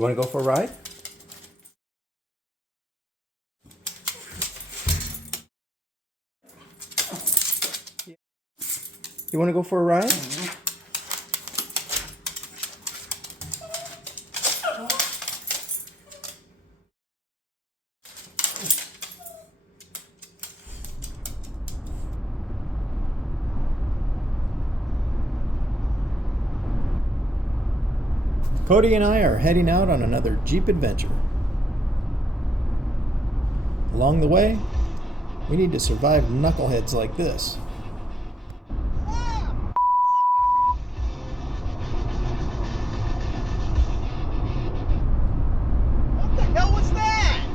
You want to go for a ride? You want to go for a ride? Cody and I are heading out on another Jeep adventure. Along the way, we need to survive knuckleheads like this. What the hell was that?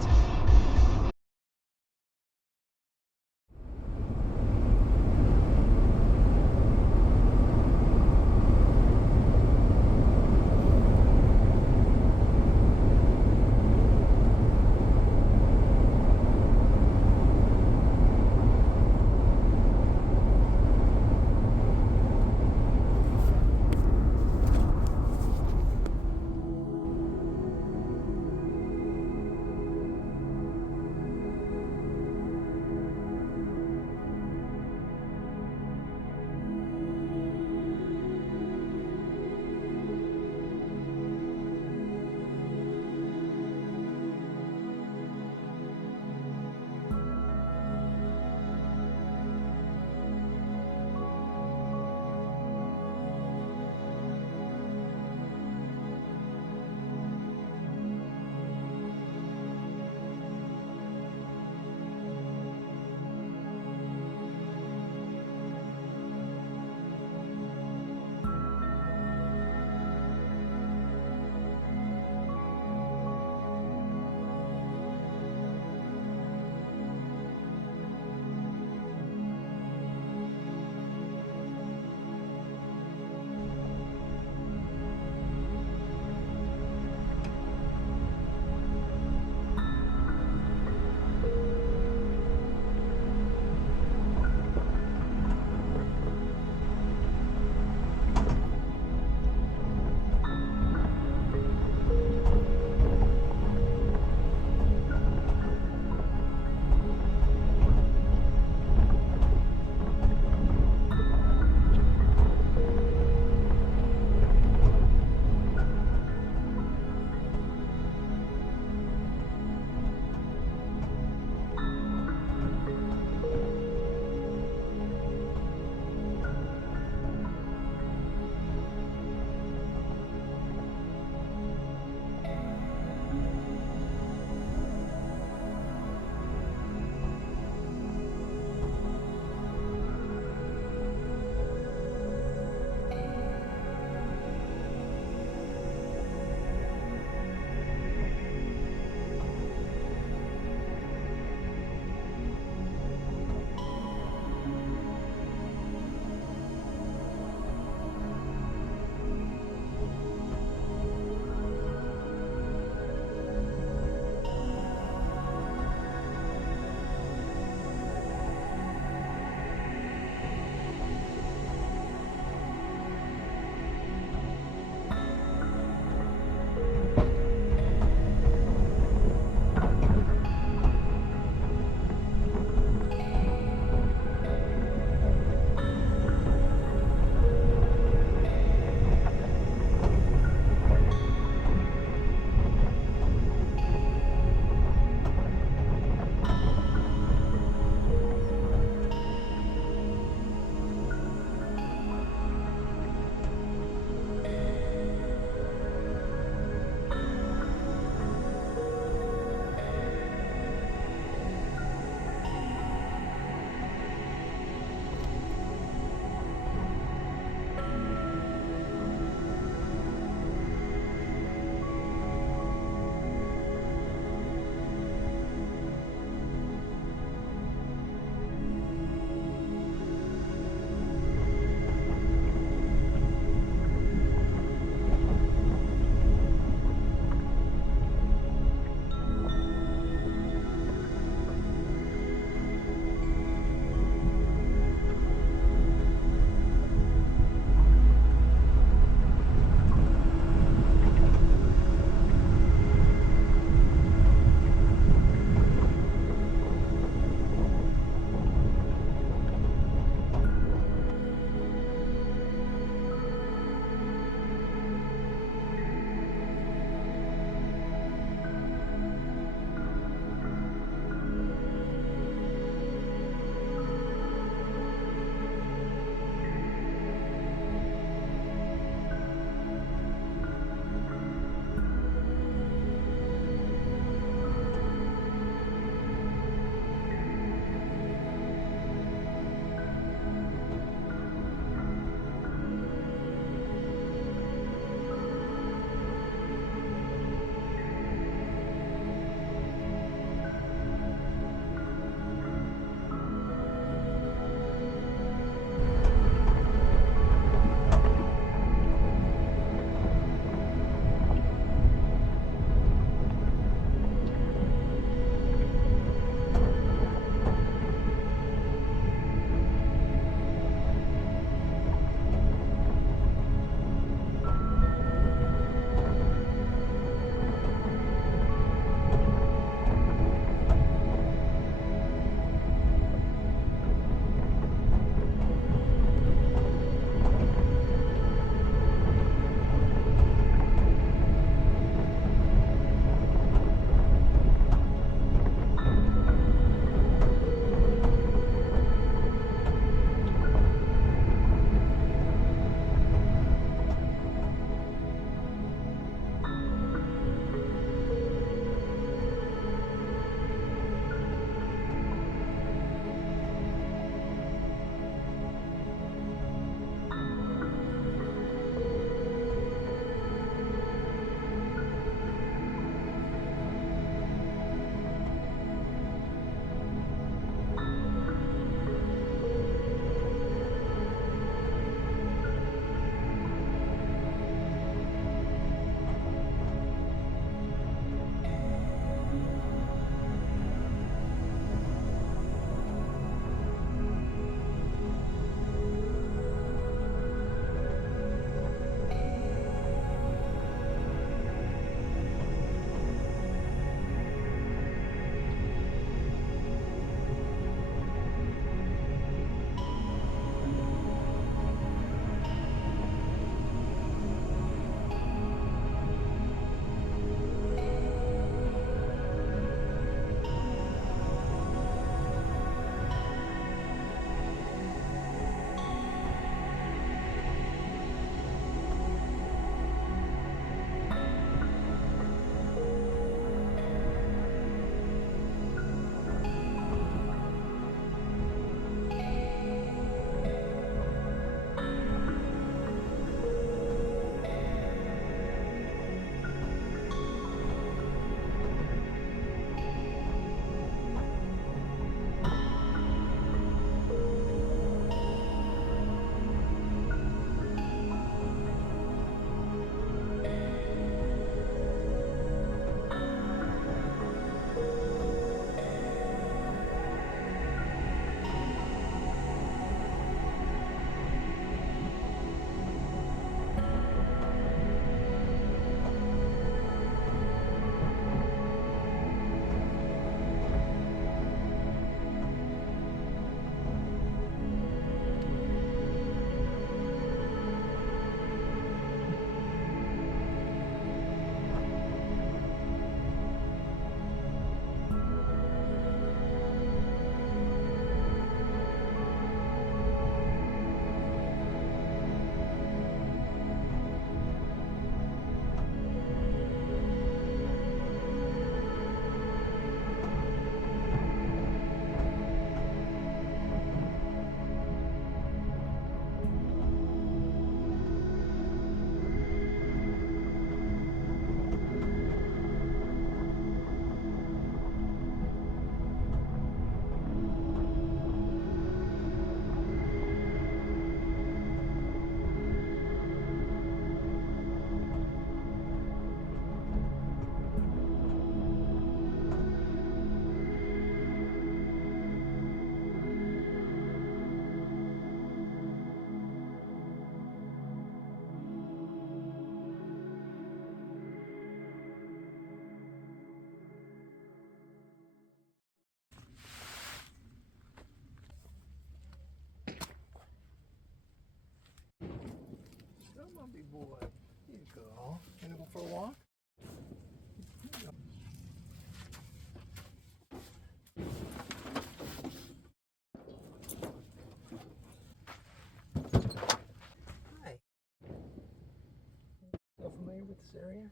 this area.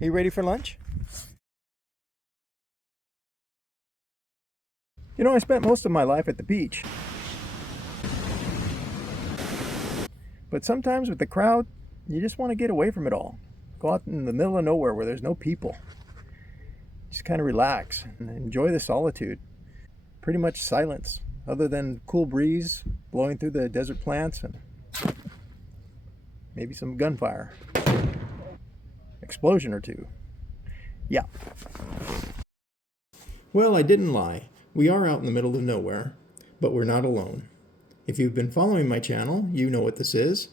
Are you ready for lunch? You know, I spent most of my life at the beach. But sometimes with the crowd, you just want to get away from it all. Go out in the middle of nowhere where there's no people. Just kind of relax and enjoy the solitude. Pretty much silence, other than cool breeze blowing through the desert plants and maybe some gunfire. Explosion or two. Yeah. Well, I didn't lie. We are out in the middle of nowhere, but we're not alone. If you've been following my channel, you know what this is.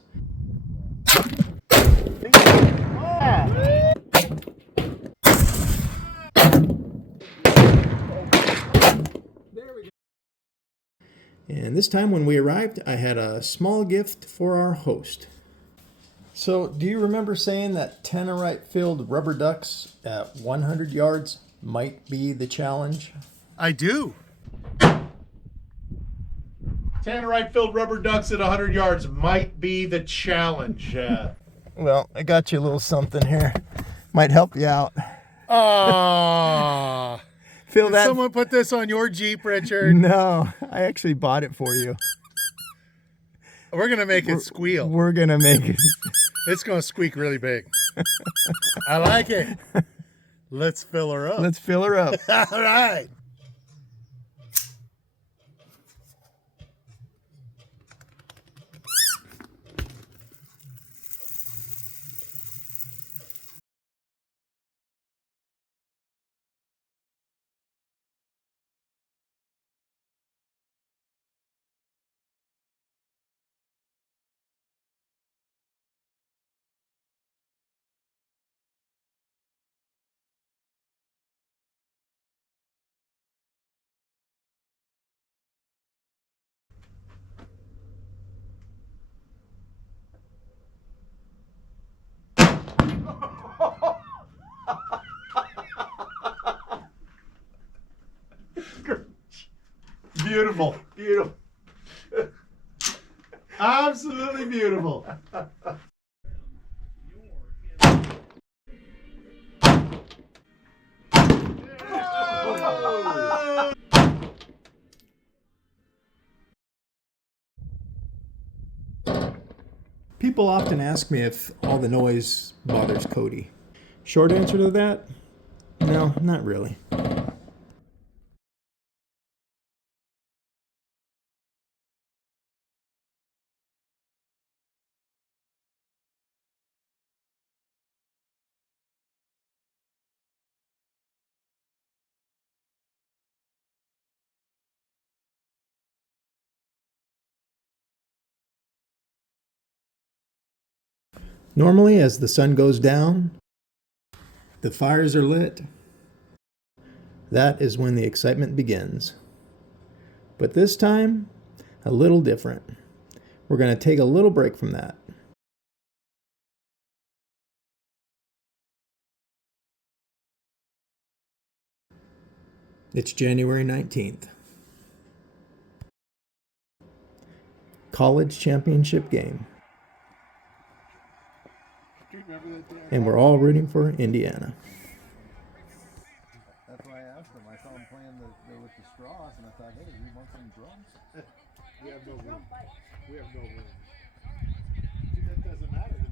And this time when we arrived, I had a small gift for our host. So, do you remember saying that tannerite-filled rubber ducks at 100 yards might be the challenge? I do. Tannerite-filled rubber ducks at 100 yards might be the challenge. Well, I got you a little something here. Might help you out. Ah. Feel Did that? someone put this on your Jeep, Richard? No, I actually bought it for you. We're going to make it squeal. We're gonna make it. It's going to squeak really big. I like it. Let's fill her up. Let's fill her up. All right. Beautiful. Beautiful. Absolutely beautiful. People often ask me if all the noise bothers Cody. Short answer to that? No, not really. Normally, as the sun goes down, the fires are lit. That is when the excitement begins. But this time, a little different. We're going to take a little break from that. It's January 19th. College championship game. And we're all rooting for Indiana. That's why I asked him. I saw him playing with the straws, and I thought, hey, we want some drums? We have no room. We have no room. See, that doesn't matter.